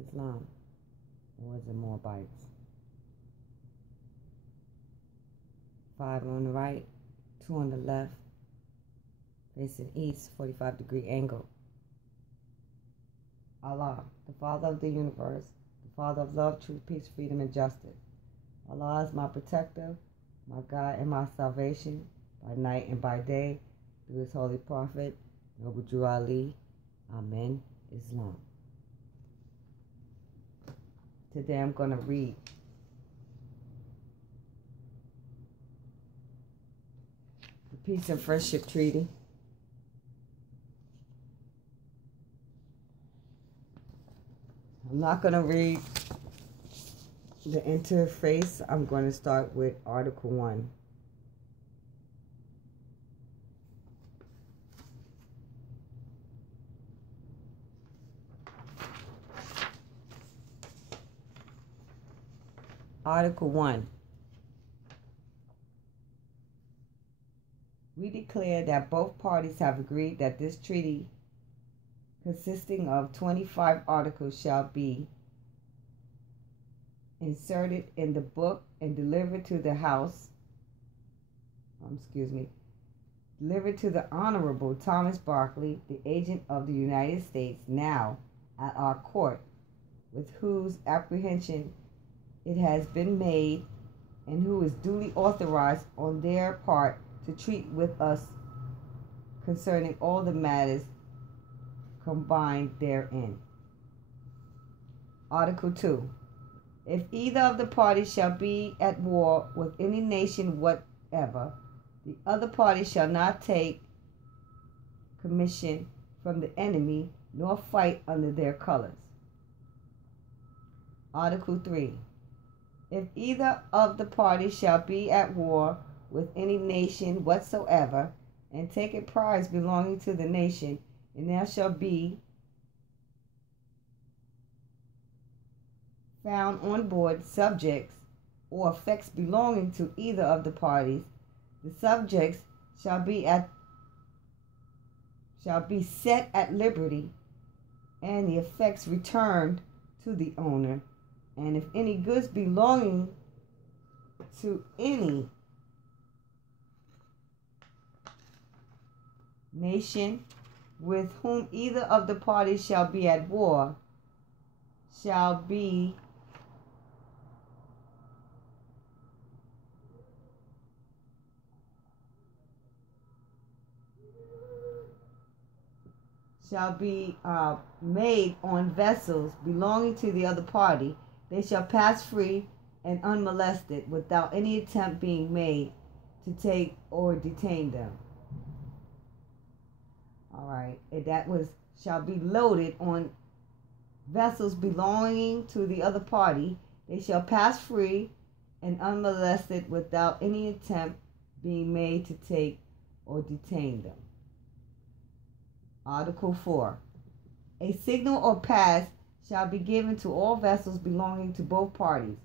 Islam, or is it MOABITES? 5 on the right, 2 on the left, facing east, 45-degree angle. Allah, the Father of the universe, the Father of love, truth, peace, freedom, and justice. Allah is my protector, my guide, and my salvation by night and by day through His holy prophet, Noble Drew Ali. Amen. Islam. Today I'm going to read the Peace and Friendship Treaty. I'm not going to read the interface. I'm going to start with Article 1. Article 1. We declare that both parties have agreed that this treaty, consisting of 25 articles, shall be inserted in the book and delivered to the delivered to the Honorable Thomas Barkley, the agent of the United States, now at our court, with whose apprehension it has been made, and who is duly authorized on their part to treat with us concerning all the matters combined therein. Article 2. If either of the parties shall be at war with any nation whatever, the other party shall not take commission from the enemy, nor fight under their colors. Article 3. If either of the parties shall be at war with any nation whatsoever, and take a prize belonging to the nation, and there shall be found on board subjects or effects belonging to either of the parties, the subjects shall be set at liberty, and the effects returned to the owner. And if any goods belonging to any nation with whom either of the parties shall be at war shall be made on vessels belonging to the other party, they shall pass free and unmolested, without any attempt being made to take or detain them. All right, and that was shall be loaded on vessels belonging to the other party. They shall pass free and unmolested, without any attempt being made to take or detain them. Article 4. A signal or pass shall be given to all vessels belonging to both parties,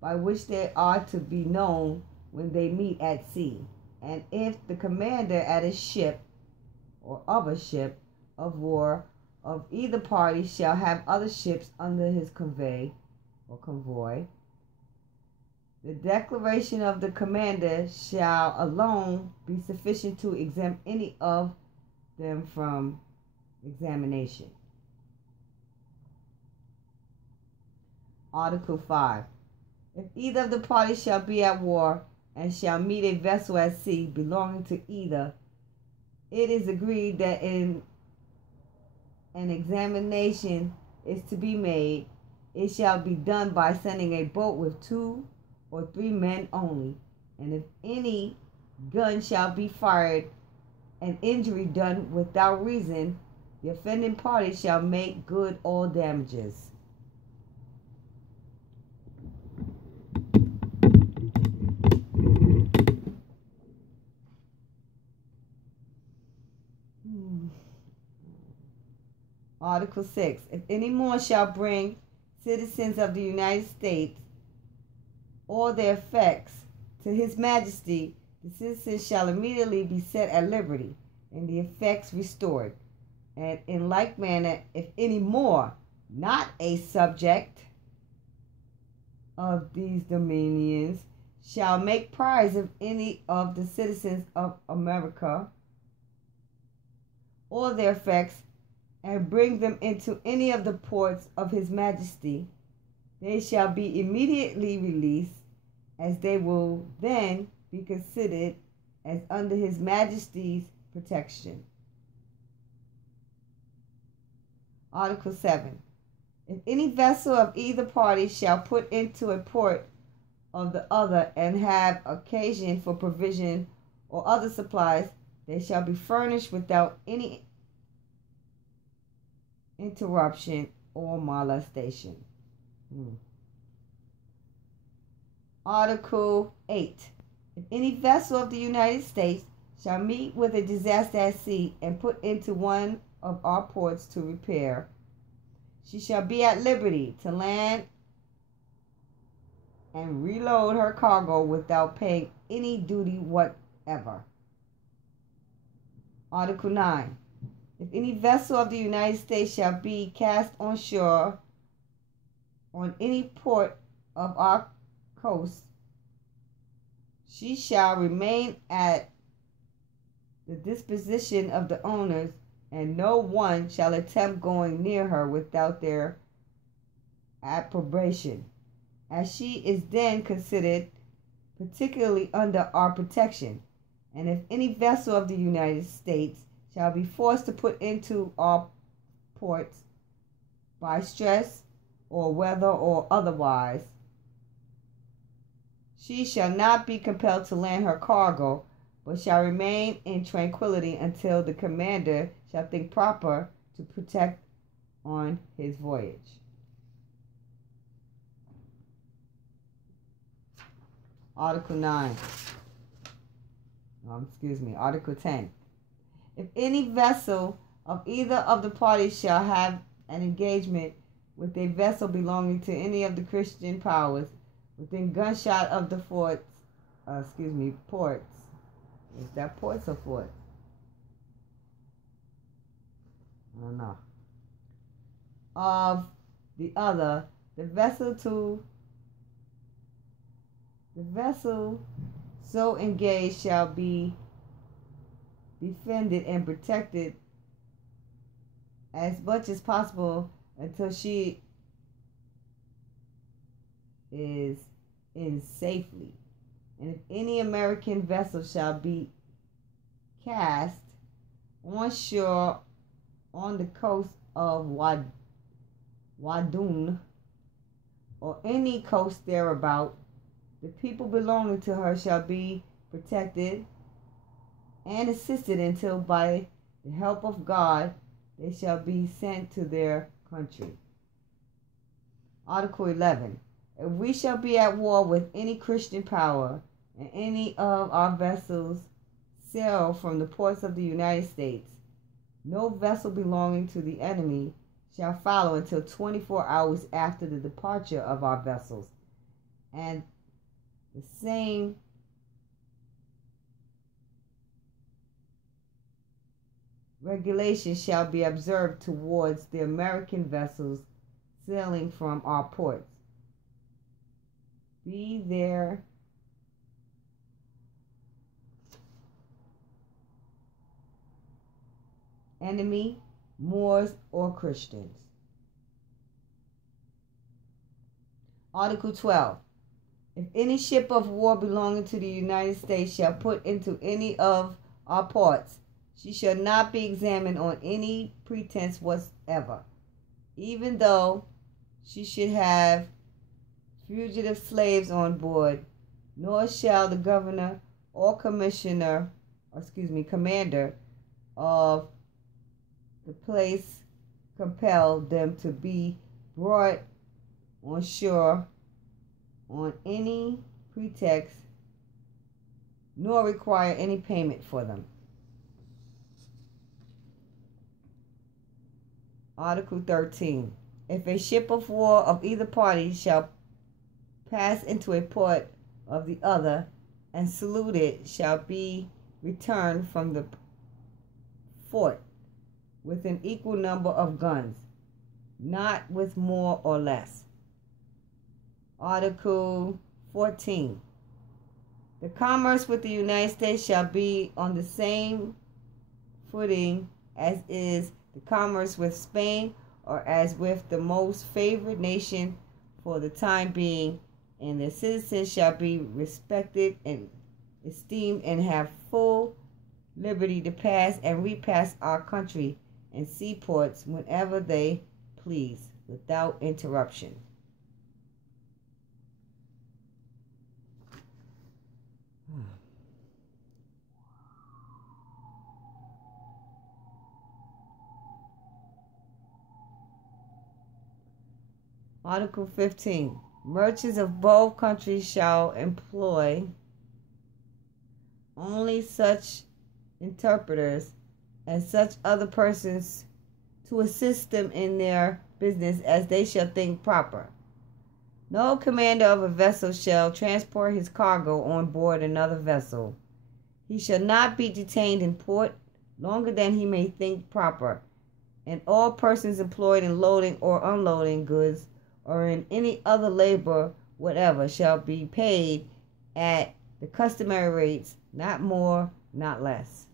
by which they are to be known when they meet at sea. And if the commander at a ship or of a ship of war of either party shall have other ships under his convoy, the declaration of the commander shall alone be sufficient to exempt any of them from examination. Article 5. If either of the parties shall be at war and shall meet a vessel at sea belonging to either, it is agreed that an examination is to be made. It shall be done by sending a boat with 2 or 3 men only. And if any gun shall be fired, and injury done without reason, the offending party shall make good all damages. Article 6. If any more shall bring citizens of the United States or their effects to His Majesty, the citizens shall immediately be set at liberty, and the effects restored. And in like manner, if any more not a subject of these dominions, shall make prize of any of the citizens of America or their effects, and bring them into any of the ports of his majesty, they shall be immediately released, as they will then be considered as under his majesty's protection. Article 7. If any vessel of either party shall put into a port of the other and have occasion for provision or other supplies, they shall be furnished without any interruption or molestation. Article 8. If any vessel of the United States shall meet with a disaster at sea and put into one of our ports to repair, she shall be at liberty to land and reload her cargo without paying any duty whatever. Article 9. If any vessel of the United States shall be cast on shore on any port of our coast, she shall remain at the disposition of the owners, and no one shall attempt going near her without their approbation, as she is then considered particularly under our protection. And if any vessel of the United States shall be forced to put into our ports by stress or weather or otherwise, she shall not be compelled to land her cargo, but shall remain in tranquility until the commander shall think proper to protect on his voyage. Article 9. Article 10. If any vessel of either of the parties shall have an engagement with a vessel belonging to any of the Christian powers within gunshot of the ports. Is that ports or forts? I don't know. Of the other, the vessel so engaged shall be defended and protected as much as possible until she is in safety. And if any American vessel shall be cast on shore on the coast of Wadun or any coast thereabout, the people belonging to her shall be protected and assisted until by the help of God they shall be sent to their country. Article 11. If we shall be at war with any Christian power, and any of our vessels sail from the ports of the United States, no vessel belonging to the enemy shall follow until 24 hours after the departure of our vessels, and the same regulation shall be observed towards the American vessels sailing from our ports. Be there enemy, Moors, or Christians. Article 12. If any ship of war belonging to the United States shall put into any of our ports, she shall not be examined on any pretense whatsoever, even though she should have fugitive slaves on board, nor shall the governor or commander of the place compel them to be brought on shore on any pretext, nor require any payment for them. Article 13. If a ship of war of either party shall pass into a port of the other, and saluted, shall be returned from the fort with an equal number of guns, not with more or less. Article 14. The commerce with the United States shall be on the same footing as is the commerce with Spain, or as with the most favored nation for the time being, and the citizens shall be respected and esteemed and have full liberty to pass and repass our country and seaports whenever they please, without interruption. Article 15. Merchants of both countries shall employ only such interpreters and such other persons to assist them in their business as they shall think proper. No commander of a vessel shall transport his cargo on board another vessel. He shall not be detained in port longer than he may think proper, and all persons employed in loading or unloading goods or in any other labor whatever shall be paid at the customary rates, not more, not less.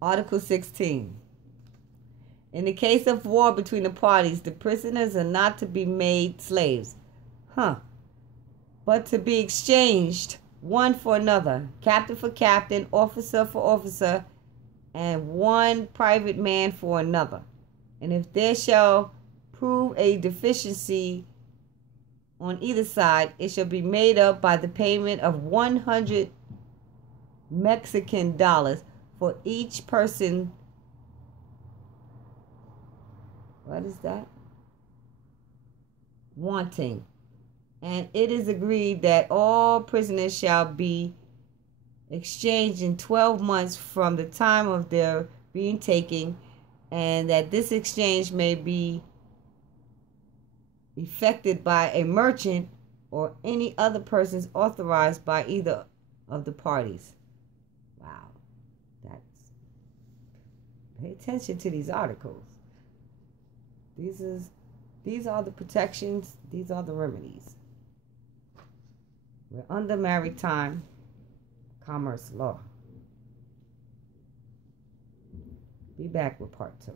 Article 16. In the case of war between the parties, the prisoners are not to be made slaves, but to be exchanged one for another, captain for captain, officer for officer, and one private man for another. And if there shall prove a deficiency on either side, it shall be made up by the payment of 100 Mexican dollars for each person. What is that? Wanting. And it is agreed that all prisoners shall be exchanged in 12 months from the time of their being taken, and that this exchange may be effected by a merchant or any other persons authorized by either of the parties. Wow. Pay attention to these articles. These are the protections, these are the remedies. We're under maritime commerce law. Be back with part 2.